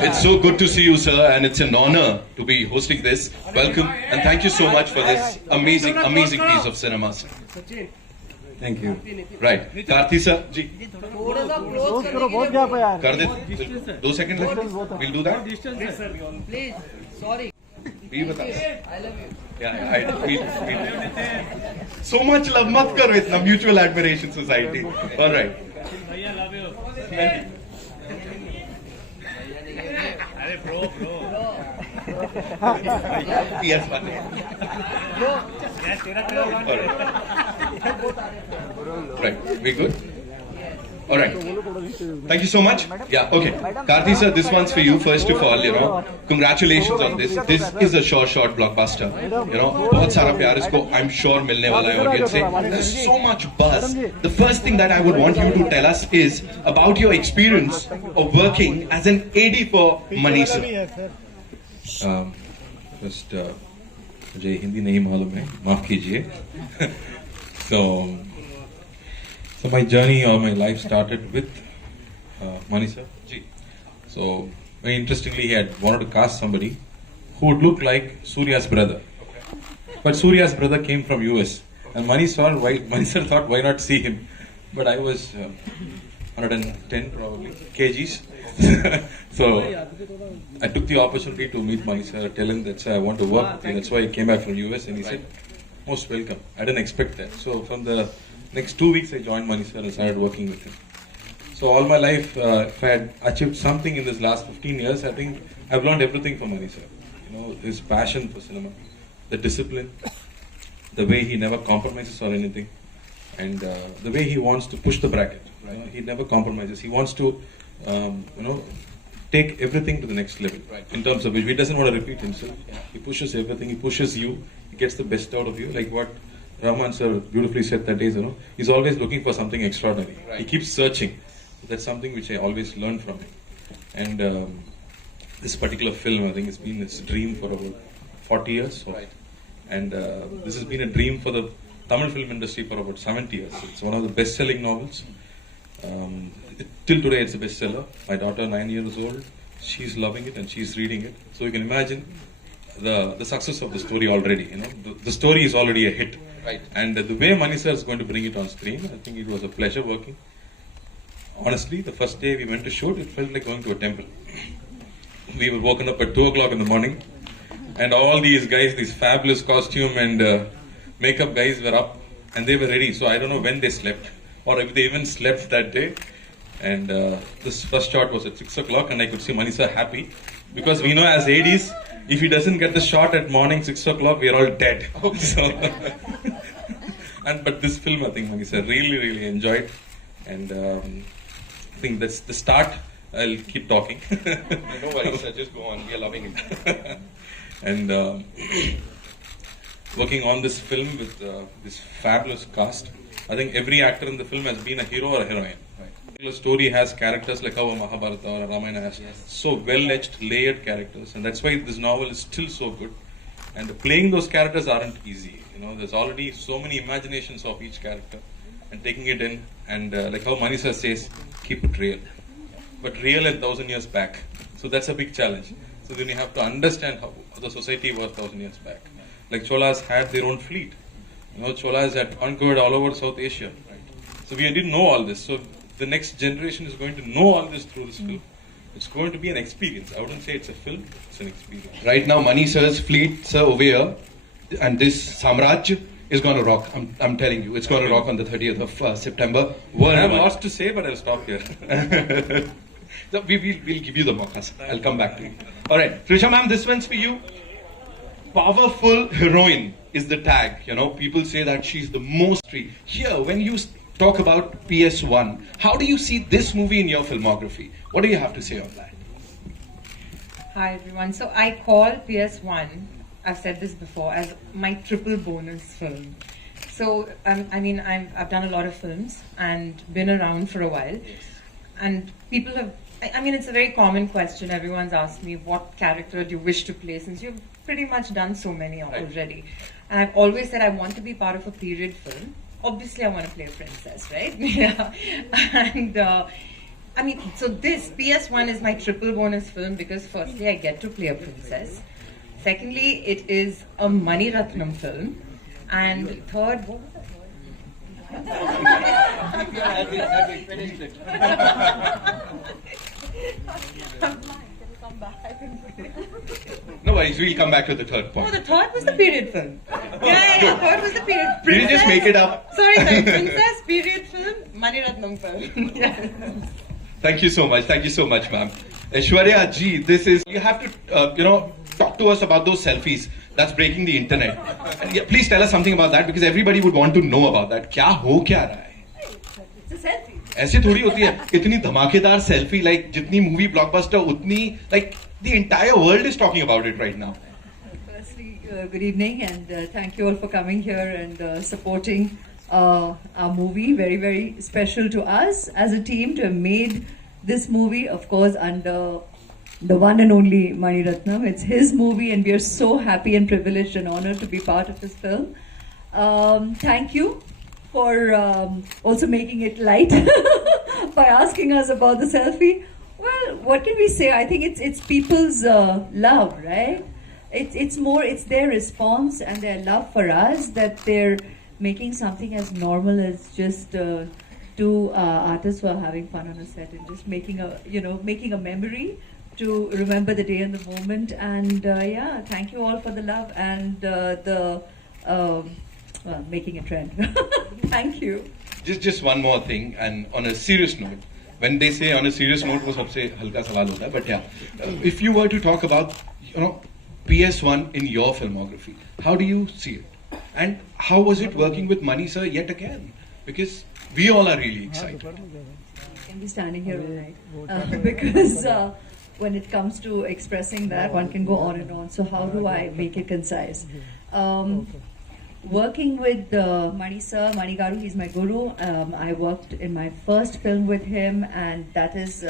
It's so good to see you, sir, and it's an honor to be hosting this. Welcome, and thank you so much for this amazing piece of cinema, sir. Thank you. Right. Karthi sir, ji. Kar de, 2 seconds left. We'll do that. Please, sorry. We bata. I love you. Yeah, we so much love mat kar itna mutual admiration society. All right. Bhaiya, love you. Arey bro. PS-1. Yes, tera karo. Right. We good? All right. Thank you so much. Yeah, okay. Karthi sir, this one's for you. First of all, congratulations on this. This is a short blockbuster. बहुत सारा प्यार इसको I'm sure मिलने वाला है audience से. There's so much buzz. The first thing that I would want you to tell us is about your experience of working as an AD for Mani sir. First, मुझे हिंदी नहीं मालूम है, माफ कीजिए. So my journey or my life started with Mani sir. So very interestingly, he had wanted to cast somebody who would look like Surya's brother. But Surya's brother came from US, and Mani sir thought, why not see him? But I was 110 probably kgs. So I took the opportunity to meet Mani sir, tell him that I want to work with you. That's why I came back from US, and he said, most welcome. I didn't expect that. So from the next 2 weeks, I joined Mani sir and started working with him. So all my life, if I had achieved something in this last 15 years, I think I've learned everything from Mani sir. His passion for cinema, the discipline, the way he never compromises or anything, and the way he wants to push the bracket. He never compromises. He wants to, take everything to the next level. In terms of which he doesn't want to repeat himself. He pushes everything. He pushes you. He gets the best out of you. Like what Rehman sir beautifully said that day, he's always looking for something extraordinary. He keeps searching. That's something which I always learned from him. And this particular film, I think it's been his dream for about 40 years. And this has been a dream for the Tamil film industry for about 70 years. It's one of the best-selling novels. Till today, it's a bestseller. My daughter, 9 years old, she's loving it and she's reading it. So you can imagine the success of the story already. The story is already a hit. And the way Mani sir is going to bring it on screen, I think it was a pleasure working. Honestly, the first day we went to shoot, it felt like going to a temple. We were woken up at 2 o'clock in the morning, and all these guys, these fabulous costume and makeup guys were up, and they were ready. So I don't know when they slept, or if they even slept that day. And this first shot was at 6 o'clock, and I could see Mani sir happy, because we know as ADs, if he doesn't get the shot at morning 6 o'clock, we are all dead. So, but this film, I think Mani sir really enjoyed, and I think that's the start. I'll keep talking. No worries, sir. Just go on. We are loving it. And working on this film with this fabulous cast, I think every actor in the film has been a hero or a heroine. The story has characters like how a Mahabharata or a Ramayana has so well-etched, layered characters, and that's why this novel is still so good. And playing those characters aren't easy. There's already so many imaginations of each character, and taking it in, and like how Mani sir says, keep it real. But real 1,000 years back. So that's a big challenge. So then you have to understand how the society was 1,000 years back. Like Cholas had their own fleet. Cholas had conquered all over South Asia. So we didn't know all this. So the next generation is going to know all this through this film. It's going to be an experience. I wouldn't say it's a film, it's an experience. Right now, Mani sir's fleet, sir, over here, and this Samraj is going to rock. I'm telling you, it's going to rock on the 30th of September. I have lots to say, but I'll stop here. So we'll give you the maukas. I'll come back to you. All right, Trisha ma'am, this one's for you. Powerful heroine is the tag. People say that she's the most free. Here, when you talk about PS-1, how do you see this movie in your filmography? What do you have to say on that? Hi everyone. So I call PS-1, I've said this before, as my triple bonus film. So I've done a lot of films and been around for a while. And people have, it's a very common question. Everyone's asked me, what character do you wish to play, since you've pretty much done so many already. And I've always said I want to be part of a period film. Obviously, I want to play a princess, right? Yeah. And I mean, so this PS1 is my triple bonus film because firstly I get to play a princess. Secondly, it is a Mani Ratnam film. And third, what was that? No worries, we'll come back to the third point. No, the third was the period film. Yeah, third was the period. Did you just make it up? Sorry, princess, period film, Mani Ratnam film. Yeah. Thank you so much, ma'am. Aishwarya ji, this is, you have to, talk to us about those selfies that's breaking the internet. And yeah, please tell us something about that because everybody would want to know about that. क्या हो क्या रहा है? It's a selfie. ऐसे थोड़ी होती है इतनी धमाकेदार सेल्फी लाइक जितनी मूवी ब्लॉकबस्टर उतनी like the entire world is talking about it right now. Firstly, good evening and thank you all for coming here and supporting our movie. Very, very special to us as a team to have made this movie, of course, under the one and only Mani Ratnam. It's his movie and we are so happy and privileged and honored to be part of this film. Thank you for also making it light by asking us about the selfie. Well, what can we say? I think it's people's love, right? It's their response and their love for us that they're making something as normal as just two artists who are having fun on a set and just making a memory to remember the day and the moment. And yeah, thank you all for the love and making a trend. Thank you. Just one more thing, and on a serious note. When they say on a serious note, वो सबसे हल्का सवाल होता है. But yeah, if you were to talk about, PS1 in your filmography, how do you see it? And how was it working with Mani sir yet again? Because we all are really excited. I can be standing here all night because when it comes to expressing that, one can go on and on. So how do I make it concise? Working with Mani sir, Mani Garu, he's my guru. I worked in my first film with him, and that is,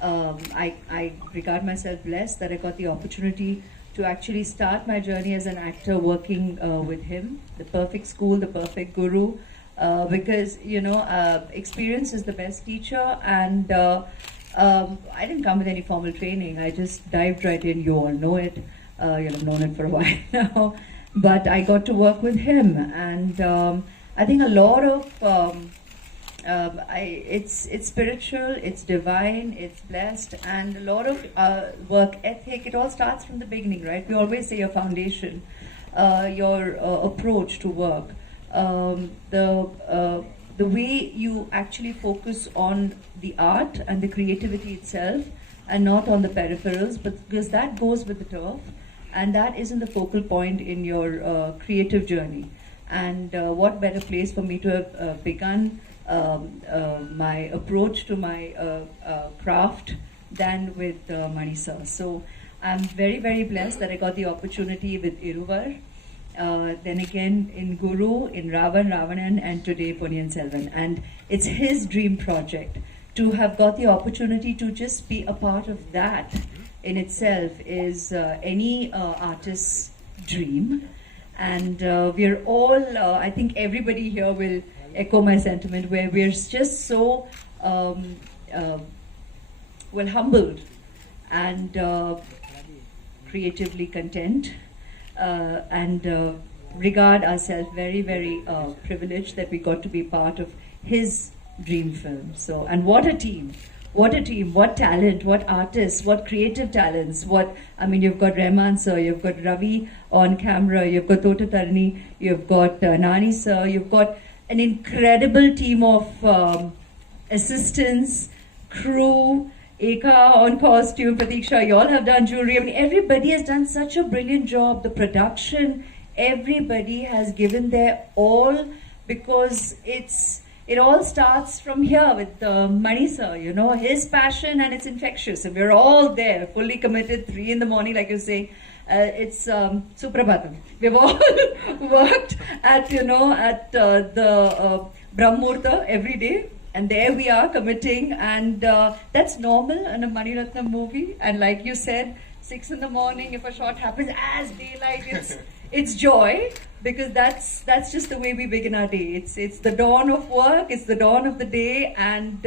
I regard myself blessed that I got the opportunity to actually start my journey as an actor working with him. The perfect school, the perfect guru, because experience is the best teacher, and I didn't come with any formal training. I just dived right in. You all know it. You've known it for a while now. But I got to work with him, and I think a lot of it's spiritual, it's divine, it's blessed, and a lot of work ethic. It all starts from the beginning, right? We always say your foundation, your approach to work, the way you actually focus on the art and the creativity itself, and not on the peripherals, but because that goes with the turf. And that isn't the focal point in your creative journey. And what better place for me to have begun my approach to my craft than with Mani sir. So I'm very, very blessed that I got the opportunity with Iruvar, then again in Guru, in Ravanan, and today Ponniyin Selvan. And it's his dream project. To have got the opportunity to just be a part of that in itself is any artist's dream, and we're all, I think everybody here will echo my sentiment, where we're just so humbled and creatively content, and regard ourselves very, very privileged that we got to be part of his dream film. So, and what a team! What a team, what talent, what artists, what creative talents, you've got Rehman sir, you've got Ravi on camera, you've got Tota Tarni, you've got Nani sir, you've got an incredible team of assistants, crew, Eka on costume, Pratiksha, you all have done jewelry. Everybody has done such a brilliant job. The production, everybody has given their all, because it all starts from here with Mani sir, his passion, and it's infectious. And we're all there, fully committed, 3 in the morning, like you say. It's Suprabhatam. We've all worked at, the Brahmurta every day. And there we are committing, and that's normal in a Mani Ratnam movie. And like you said, 6 in the morning, if a shot happens as daylight, it's joy, because that's just the way we begin our day. It's the dawn of work, it's the dawn of the day, and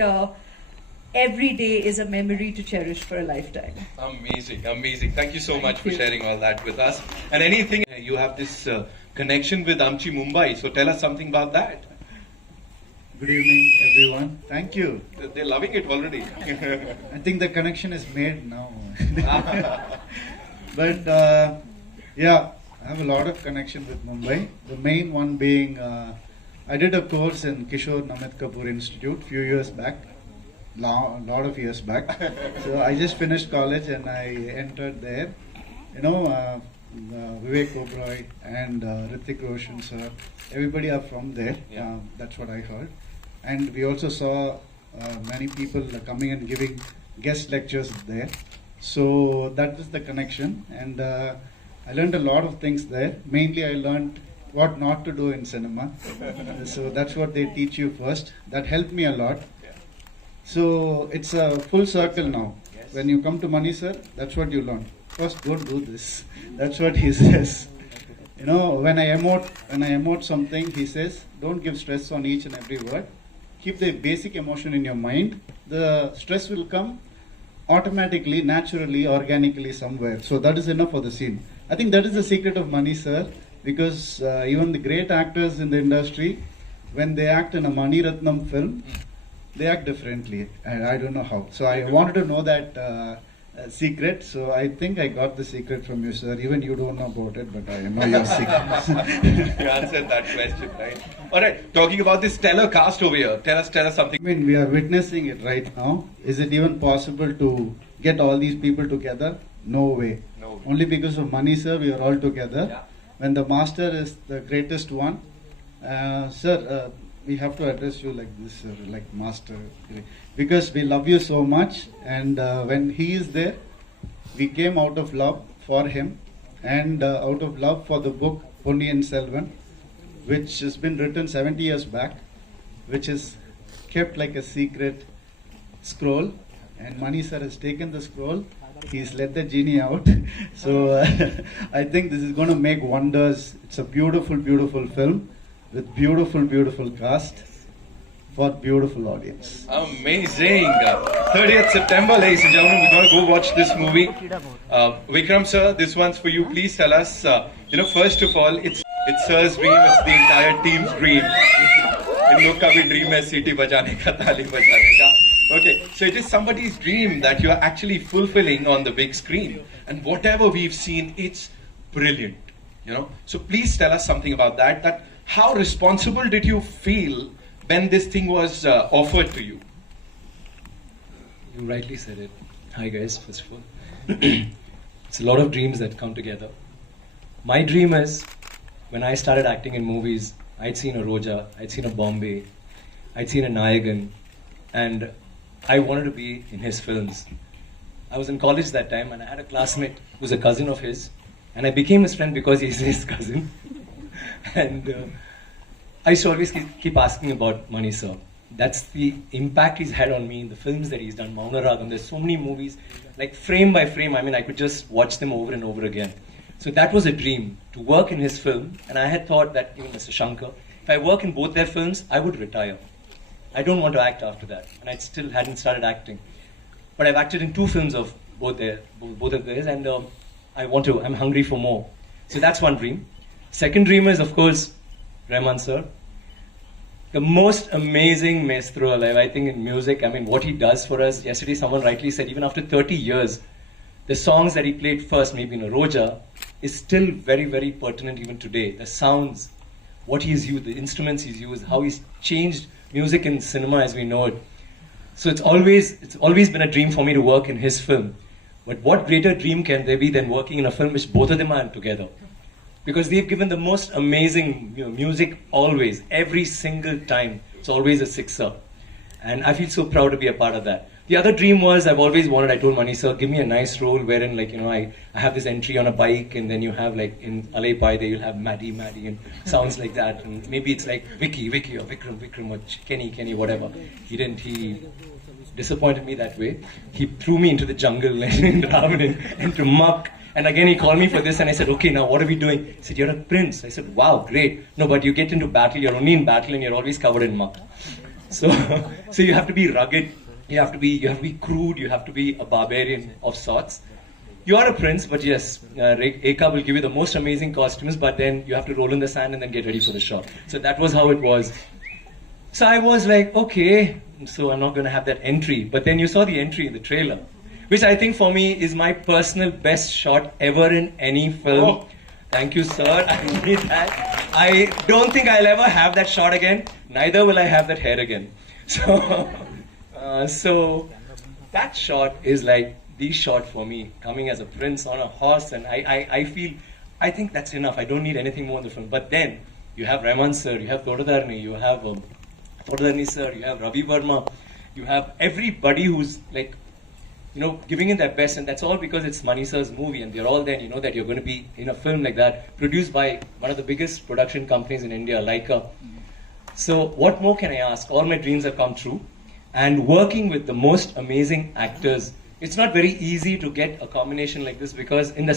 every day is a memory to cherish for a lifetime. Amazing, amazing. Thank you so much for sharing all that with us. And anything, you have this connection with Amchi Mumbai, so tell us something about that. Good evening, everyone. Thank you. They're loving it already. I think the connection is made now. But yeah, I have a lot of connection with Mumbai. The main one being, I did a course in Kishore Namit Kapoor Institute few years back, lot of years back. So I just finished college and I entered there. You know, Vivek Oberoi and Hrithik Roshan sir, everybody are from there. Yeah. That's what I heard. And we also saw many people coming and giving guest lectures there. So that is the connection. And I learned a lot of things there. Mainly I learned what not to do in cinema. So that's what they teach you first. That helped me a lot. So it's a full circle now. When you come to Mani sir, that's what you learn. First, don't do this. That's what he says. You know, when I emote something, he says, don't give stress on each and every word. Keep the basic emotion in your mind. The stress will come automatically, naturally, organically somewhere. So that is enough for the scene. I think that is the secret of Mani sir, because even the great actors in the industry, when they act in a Mani Ratnam film, they act differently. And I don't know how. So I wanted to know that secret. So I think I got the secret from you, sir. Even you don't know about it, but I know your secrets. You answered that question, right? All right, talking about this stellar cast over here, tell us something. I mean, we are witnessing it right now. Is it even possible to get all these people together? No way. No way. Only because of Mani sir, we are all together. Yeah. When the master is the greatest one, sir, we have to address you like this, sir, like master, because we love you so much. And when he is there, we came out of love for him and out of love for the book Ponniyin Selvan, which has been written 70 years back, which is kept like a secret scroll. And Mani sir has taken the scroll. He's let the genie out. So I think this is going to make wonders. It's a beautiful, beautiful film with beautiful, beautiful cast for beautiful audience. Amazing. 30th September, ladies and gentlemen, we're going to go watch this movie. Vikram sir, this one's for you. Please tell us, first of all, it's sir's dream, it's the entire team's dream. In log ka bhi dream hai city bajane ka, tali bajane ka. Okay, so it is somebody's dream that you are actually fulfilling on the big screen. And whatever we've seen, it's brilliant. So please tell us something about that how responsible did you feel when this thing was offered to you? You rightly said it. Hi guys, first of all. It's a lot of dreams that come together. My dream is, when I started acting in movies, I'd seen a Roja, I'd seen a Bombay, I'd seen a Nayagan, and I wanted to be in his films. I was in college that time and I had a classmate who was a cousin of his, and I became his friend because he's his cousin. And I used to always keep asking about Mani sir. That's the impact he's had on me in the films that he's done. Mauna Ragam, there's so many movies, like frame by frame, I could just watch them over and over again. So that was a dream, to work in his film. And I had thought that, even Mr. Shankar, if I work in both their films, I would retire. I don't want to act after that. And I still hadn't started acting. But I've acted in 2 films of both of theirs, and I'm hungry for more. So that's one dream. Second dream is, of course, Rehman sir. The most amazing maestro alive, I think, in music. What he does for us. Yesterday someone rightly said, even after 30 years, the songs that he played first, maybe in a Roja, is still very, very pertinent even today. The sounds, what he's used, the instruments he's used, how he's changed music in cinema as we know it. So it's always been a dream for me to work in his film. But what greater dream can there be than working in a film which both of them are together? Because they've given the most amazing music always, every single time. It's always a sixer. And I feel so proud to be a part of that. The other dream was, I've always wanted, I told Mani sir, give me a nice role wherein I have this entry on a bike, and then you have in Alay Pai, there you'll have Maddie, and sounds like that. And maybe it's like Vicky, or Vikram, or Kenny, whatever. He disappointed me that way. He threw me into the jungle in Ravan, into muck. And again, he called me for this, and I said, okay, now what are we doing? He said, you're a prince. I said, wow, great. No, but you get into battle, you're only in battle, and you're always covered in muck. So you have to be rugged you have to be crude, you have to be a barbarian of sorts. You are a prince, but yes, Eka will give you the most amazing costumes, but then you have to roll in the sand and then get ready for the shot. So that was how it was. So I was like, okay, so I'm not going to have that entry. But then you saw the entry in the trailer, which I think for me is my personal best shot ever in any film. Oh. Thank you, sir. I need that. I don't think I'll ever have that shot again. Neither will I have that hair again. So, so that shot is like the shot for me, coming as a prince on a horse, and I think that's enough. I don't need anything more in the film. But then you have Rehman sir, you have Thodadarni, you have Thodadarni sir, you have Ravi Verma, you have everybody who's like, giving in their best, and that's all because it's Mani sir's movie, and they're all there. You know that you're going to be in a film like that, produced by one of the biggest production companies in India, Laika. So what more can I ask? All my dreams have come true, and working with the most amazing actors. It's not very easy to get a combination like this because in the